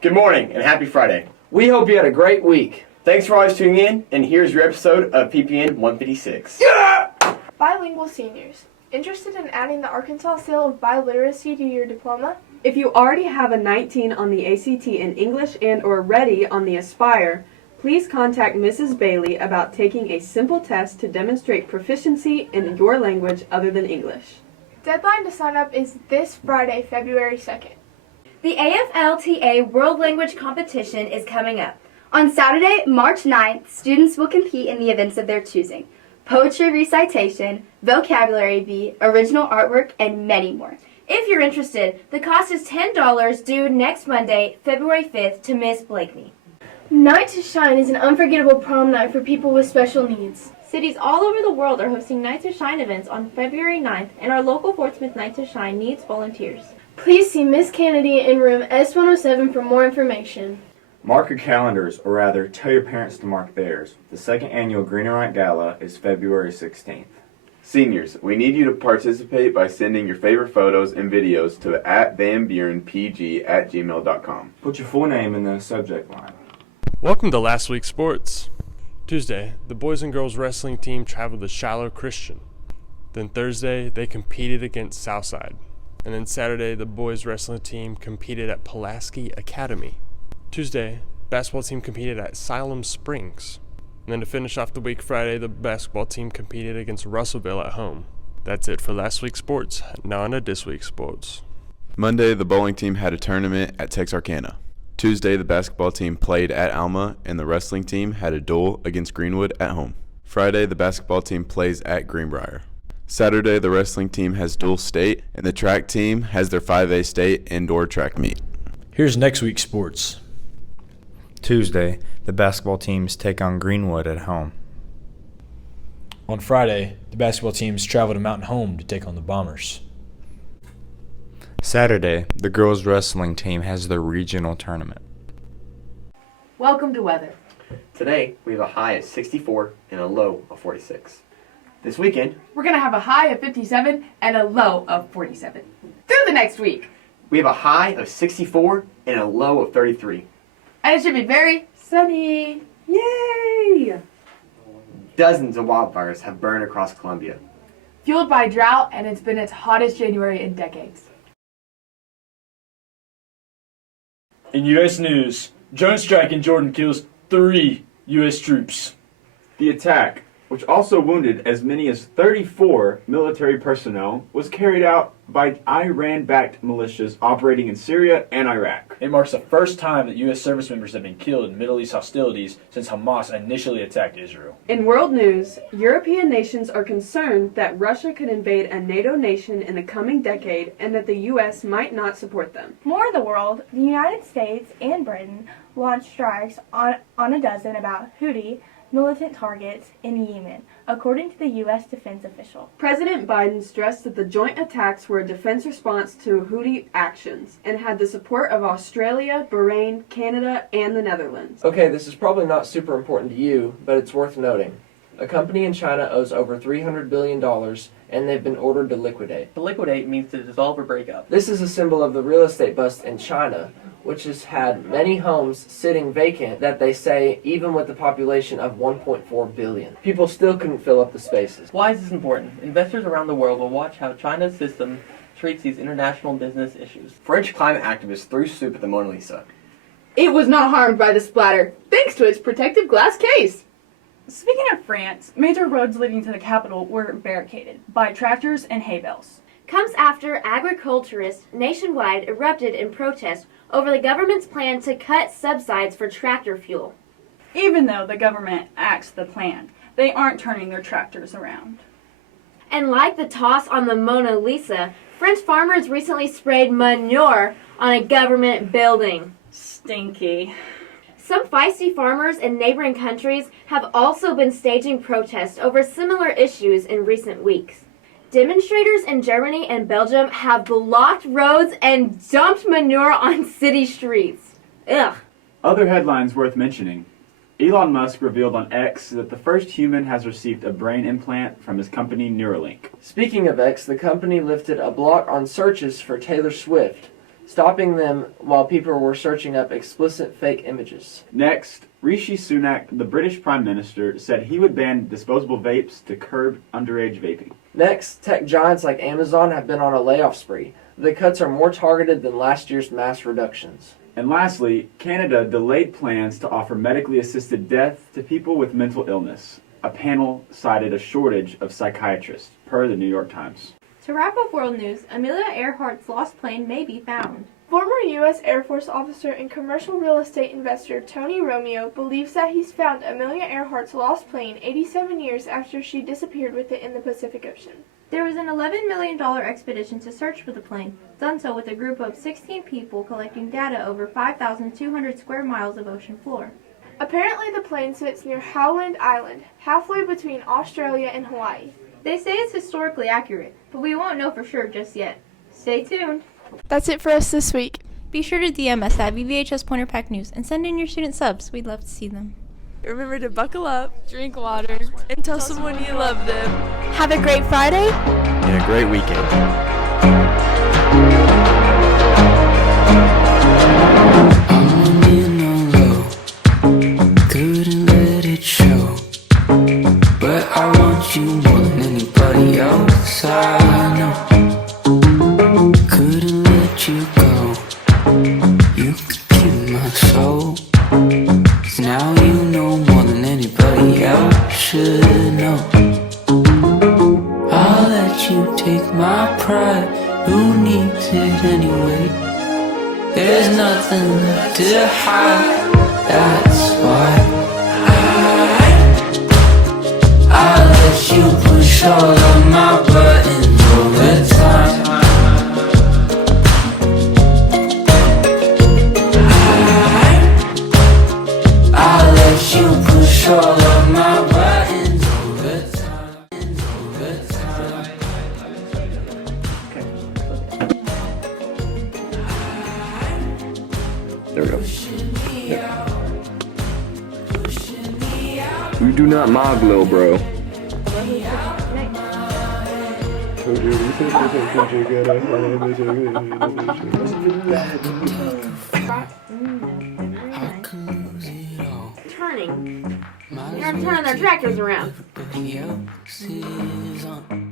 Good morning and happy Friday. We hope you had a great week. Thanks for always tuning in, and here's your episode of PPN 156. Yeah! Bilingual seniors. Interested in adding the Arkansas Seal of Biliteracy to your diploma? If you already have a 19 on the ACT in English and/or ready on the Aspire, please contact Mrs. Bailey about taking a simple test to demonstrate proficiency in your language other than English. Deadline to sign up is this Friday, February 2nd. The AFLTA World Language Competition is coming up. On Saturday, March 9th, students will compete in the events of their choosing: poetry recitation, vocabulary bee, original artwork, and many more. If you're interested, the cost is $10 due next Monday, February 5th to Miss Blakeney. Night to Shine is an unforgettable prom night for people with special needs. Cities all over the world are hosting Night to Shine events on February 9th, and our local Fort Smith Night to Shine needs volunteers. Please see Miss Kennedy in room S107 for more information. Mark your calendars, or rather, tell your parents to mark theirs. The second annual Green and Right Gala is February 16th. Seniors, we need you to participate by sending your favorite photos and videos to @vanburenpg@gmail.com. Put your full name in the subject line. Welcome to last week's sports. Tuesday, the boys and girls wrestling team traveled to Shiloh Christian. Then Thursday, they competed against Southside. And then Saturday, the boys wrestling team competed at Pulaski Academy. Tuesday, basketball team competed at Siloam Springs. And then to finish off the week, Friday, the basketball team competed against Russellville at home. That's it for last week's sports. Now on to this week's sports. Monday, the bowling team had a tournament at Texarkana. Tuesday, the basketball team played at Alma, and the wrestling team had a duel against Greenwood at home. Friday, the basketball team plays at Greenbrier. Saturday, the wrestling team has dual state, and the track team has their 5A state indoor track meet. Here's next week's sports. Tuesday, the basketball teams take on Greenwood at home. On Friday, the basketball teams travel to Mountain Home to take on the Bombers. Saturday, the girls wrestling team has their regional tournament. Welcome to weather. Today, we have a high of 64 and a low of 46. This weekend, We're going to have a high of 57 and a low of 47. Through the next week. we have a high of 64 and a low of 33. And it should be very sunny. Yay! Dozens of wildfires have burned across Columbia. Fueled by drought, and it's been its hottest January in decades. In U.S. news, drone strike in Jordan kills 3 U.S. troops. The attack, which also wounded as many as 34 military personnel, was carried out by Iran-backed militias operating in Syria and Iraq. It marks the first time that U.S. service members have been killed in Middle East hostilities since Hamas initially attacked Israel. In world news, European nations are concerned that Russia could invade a NATO nation in the coming decade and that the U.S. might not support them. More in the world, the United States and Britain launched strikes on a dozen about Houthi militant targets in Yemen, according to the U.S. defense official. President Biden stressed that the joint attacks were a defense response to Houthi actions and had the support of Australia, Bahrain, Canada, and the Netherlands. Okay, this is probably not super important to you, but it's worth noting. A company in China owes over $300 billion, and they've been ordered to liquidate. To liquidate means to dissolve or break up. This is a symbol of the real estate bust in China, which has had many homes sitting vacant that they say, even with the population of 1.4 billion, people still couldn't fill up the spaces. Why is this important? Investors around the world will watch how China's system treats these international business issues. French climate activists threw soup at the Mona Lisa. It was not harmed by the splatter, thanks to its protective glass case. Speaking of France, major roads leading to the capital were barricaded by tractors and hay bales. Comes after agriculturists nationwide erupted in protest over the government's plan to cut subsidies for tractor fuel. Even though the government axed the plan, they aren't turning their tractors around. And like the toss on the Mona Lisa, French farmers recently sprayed manure on a government building. Stinky. Some feisty farmers in neighboring countries have also been staging protests over similar issues in recent weeks. Demonstrators in Germany and Belgium have blocked roads and dumped manure on city streets. Ugh. Other headlines worth mentioning. Elon Musk revealed on X that the first human has received a brain implant from his company Neuralink. Speaking of X, the company lifted a block on searches for Taylor Swift, stopping them while people were searching up explicit fake images. Next, Rishi Sunak, the British Prime Minister, said he would ban disposable vapes to curb underage vaping. Next, tech giants like Amazon have been on a layoff spree. The cuts are more targeted than last year's mass reductions. And lastly, Canada delayed plans to offer medically assisted death to people with mental illness. A panel cited a shortage of psychiatrists, per the New York Times. To wrap up world news, Amelia Earhart's lost plane may be found. Former U.S. Air Force officer and commercial real estate investor Tony Romeo believes that he's found Amelia Earhart's lost plane 87 years after she disappeared with it in the Pacific Ocean. There was an $11 million expedition to search for the plane, done so with a group of 16 people collecting data over 5,200 square miles of ocean floor. Apparently the plane sits near Howland Island, halfway between Australia and Hawaii. They say it's historically accurate, but we won't know for sure just yet. Stay tuned. That's it for us this week. Be sure to DM us at VBHS Pointer Pack News and send in your student subs. We'd love to see them. Remember to buckle up, drink water, and tell someone you love them. Have a great Friday And a great weekend. Couldn't let it show, but I want you more than anybody else I know. Couldn't let you go, you could keep my soul. 'Cause now you know more than anybody else should know. I'll let you take my pride, who needs it anyway? There's nothing left to hide. That's why I let you push all of my buttons all the time. I let you push all of my buttons all the time. All the time. There we go. We do not mob, little bro. Turning. They're turning their tractors around. Everybody else is on.